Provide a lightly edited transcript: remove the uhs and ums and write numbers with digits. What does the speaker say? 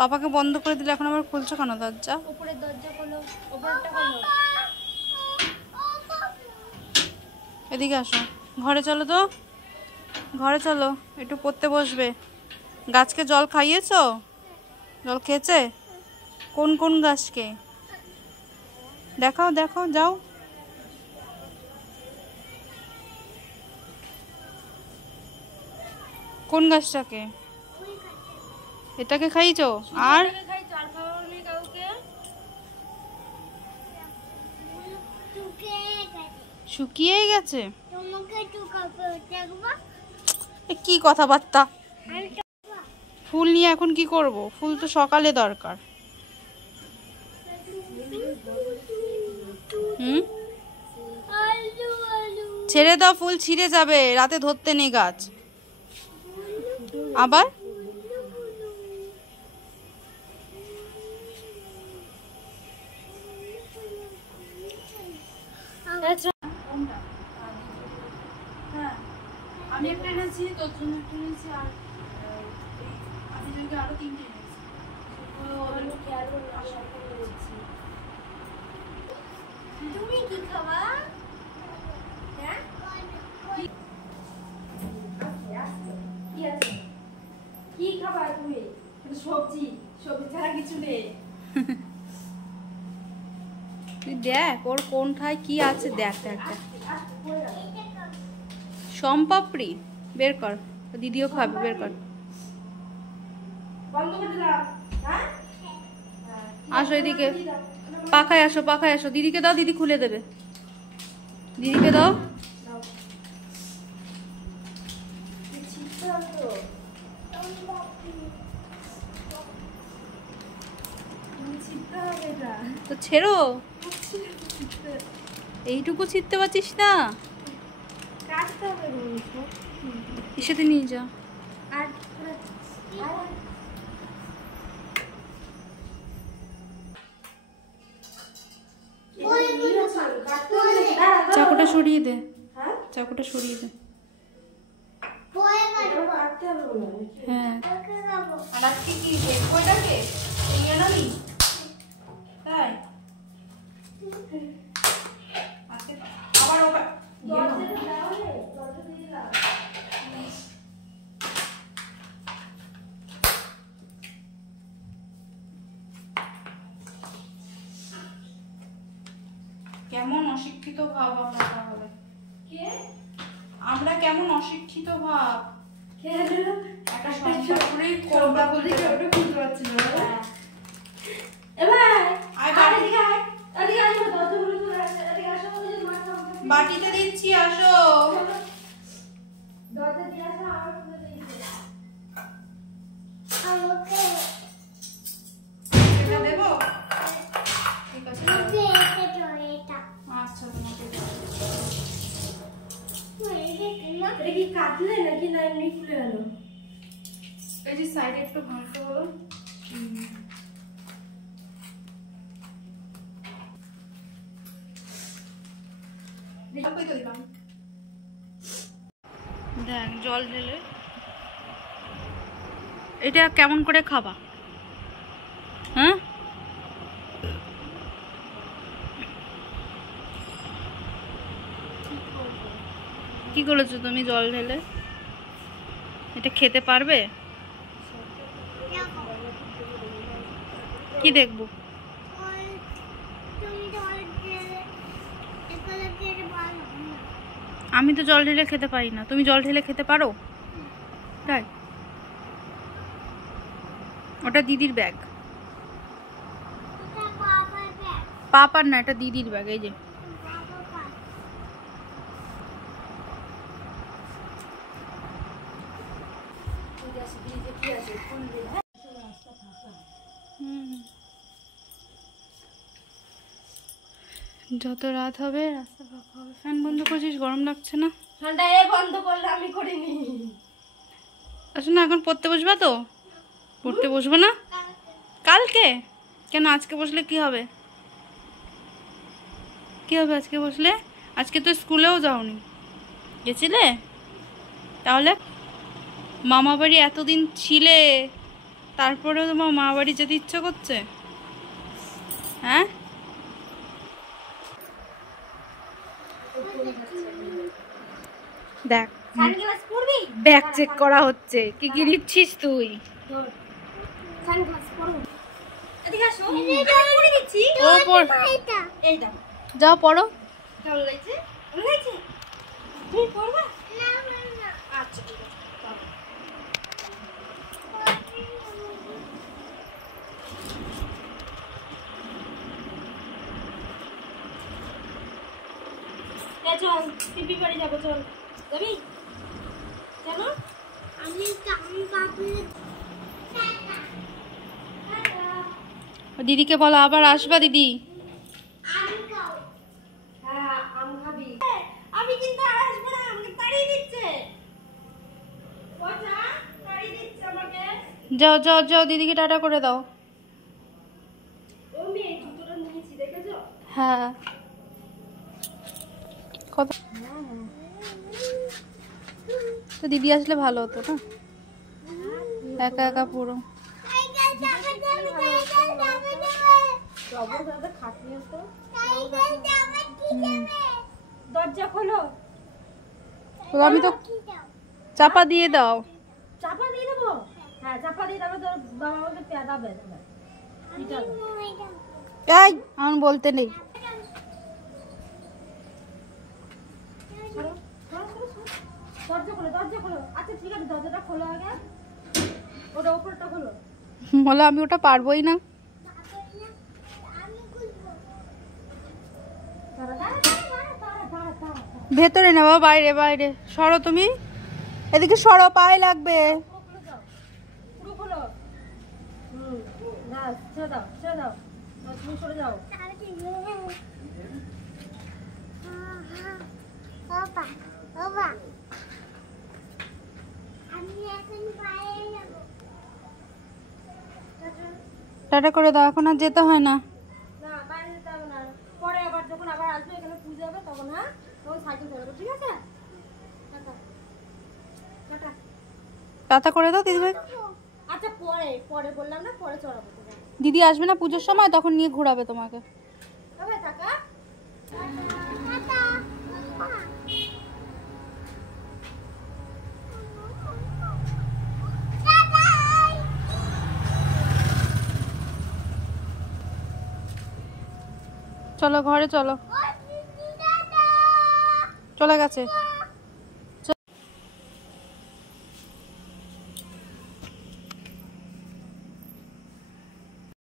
পাপাকে বন্ধ করে দিলে এখন আবার খুলছো কেন দরজা? উপরের দরজা খোলো, উপরেরটা খোলো। এদিকে আসো, ঘরে চলো তো, ঘরে চলো, একটু পড়তে বসবে। গাছকে জল খাইয়েছো? জল খেয়েছে? কোন কোন গাছকে দেখাও, দেখাও, যাও। কোন গাছটাকে? এটাকে খাইয়েছো? আর শুকিয়ে গেছে? কি কথাবার্তা! ফুল নিয়ে এখন কি করব? ফুল তো সকালে দরকার। ছেড়ে দাও, ফুল ছিঁড়ে যাবে, রাতে ধরতে নেই গাছ। আবার আমি একটা এনেছি, তোর জন্য একটা এনেছি, আর আমি যদি আরো 3টে এনেছি। তুমি কি খাবা? কি খাবা তুমি? সবজি, সবজি ছাড়া কিছু নেই। তুই দেখ ওর কোনটায় কি আছে, দেখ দেখ দেখ। সোমপাপড়ি বের কর, দিদিও খাবে, বের কর। আসো এদিকে, পাখায় আসো, পাখায় আসো। দিদিকে দাও, দিদি খুলে দেবে। দিদিকে দাও। তো ছেড়ো, এইটুকু ছিঁড়তে পারছিস না? এসাথে নিয়ে যা। চাকুটা সরিয়ে দে, চাকুটা সরিয়ে দে। হ্যাঁ, আর আজকে কি বইটাকে নিয়ে নামি তাই? আবার ওটা কেমন অশিক্ষিত ভাব আমরা, তাহলে আমরা কেমন অশিক্ষিত ভাব। একটা সংসার করেই করবা বলতে ওটা বুঝতে পারছি না। বাটিতে দিচ্ছি, আসো। দেবো? ঠিক আছে, আচ্ছা তোমাকে কি কাটলে নাকি না এমনি ফুলে গেল? এই যে সাইডে একটু ভাঙতে হলো। দেখ জল ঢেলে। এটা কেমন করে খাবা? হ্যাঁ, কি করেছো তুমি জল ঢেলে? এটা খেতে পারবে? কি দেখবো? আমি তো জল ঢেলে খেতে পারি না, তুমি জল ঢেলে খেতে পারো? তাই? ওটা দিদির ব্যাগ। পাপার না, এটা দিদির ব্যাগ। এই যে যত রাত হবে রাস্তা ফাঁকা হবে। ফ্যান বন্ধ করছিস, গরম লাগছে না? ফ্যানটা এ বন্ধ করলে আমি করিনি। আসো না, এখন পড়তে বসবা তো? পড়তে বসবো না কালকে? কেন আজকে বসলে কি হবে? কি হবে আজকে বসলে? আজকে তো স্কুলেও যাওনি, গেছিলে? তাহলে মামা বাড়ি এতদিন ছিলে, তারপরেও তোমার মা বাড়ি যেতে ইচ্ছে করছে? হ্যাঁ, দেখ সানগ্লাস পরবি? ব্যাগ চেক করা হচ্ছে। কি কি নিচ্ছিস তুই? সানগ্লাস পরো। এদিকে আসো। এটা পরে দিচ্ছি। ও পর, এই দাও। যাও পড়ো। কেমন লাগছে? ভালো লাগছে? তুমি পরবা? না না। আচ্ছা ঠিক আছে। পরো। চল পিপি বাড়ি যাবো, চল। যাবি? কেন? আমি কাম পাবো। দিদিকে বলো আবার আসবা দিদি। হ্যাঁ, আম খাবি? আমি কিন্তু আর আসবো না, আমাকে তাড়িয়ে দিচ্ছে। পচা তাড়িয়ে দিচ্ছে আমাকে। যাও যাও যাও, দিদিকে টাটা করে দাও। ও মেয়ে জুতোটা নিয়েছি, দেখেছো? হ্যাঁ, কত তো দিদি আসলে ভালো হতো না, একা একা পুরো। দরজা খোলো। আমি তো চাপা দিয়ে দাও। চাপা দিয়ে দেবো? হ্যাঁ, চাপা দিয়ে দেবো। তোর বাবা আমাকে পেদাবে। এই আমার বলতে নেই। দরজা খোলো, দরজা খোলো। আচ্ছা ঠিক আছে, দরজাটা খোলো আগে। ওটা উপরটা খোলো। বলো আমি ওটা পারবোই না। ভেতরে নেবা, বাইরে বাইরে সরো তুমি, এদিকে সরো, পায়ে লাগবে। পুরো খোলো। না, ছেড়ে দাও, ছেড়ে দাও। তুমি সরে যাও। টাটা করে দাও, এখন আর যেতে হয় না। না, বাইরে যেতে হবে না। পরে আবার যখন আবার আসবে, এখানে পুজো হবে তখন, হ্যাঁ, তখন সাইকেল চালাবো, ঠিক আছে? টাটা। টাটা। টাটা করে দাও দিদিভাই। আচ্ছা পরে পরে বললাম না, পরে চড়াবো তোকে। দিদি আসবে না পুজোর সময়, তখন নিয়ে ঘোরাবে তোমাকে। তবে টাকা। চলো ঘরে চলো, চলে গেছে।